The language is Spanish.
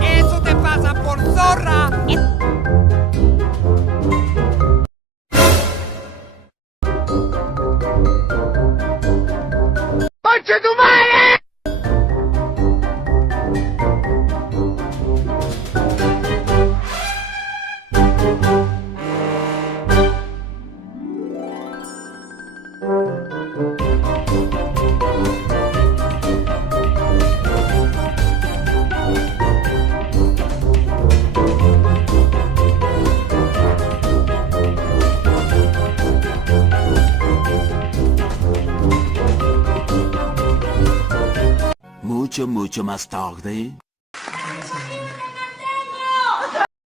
¡Eso te pasa por zorra! ¡Conche tu madre! Mucho más tarde.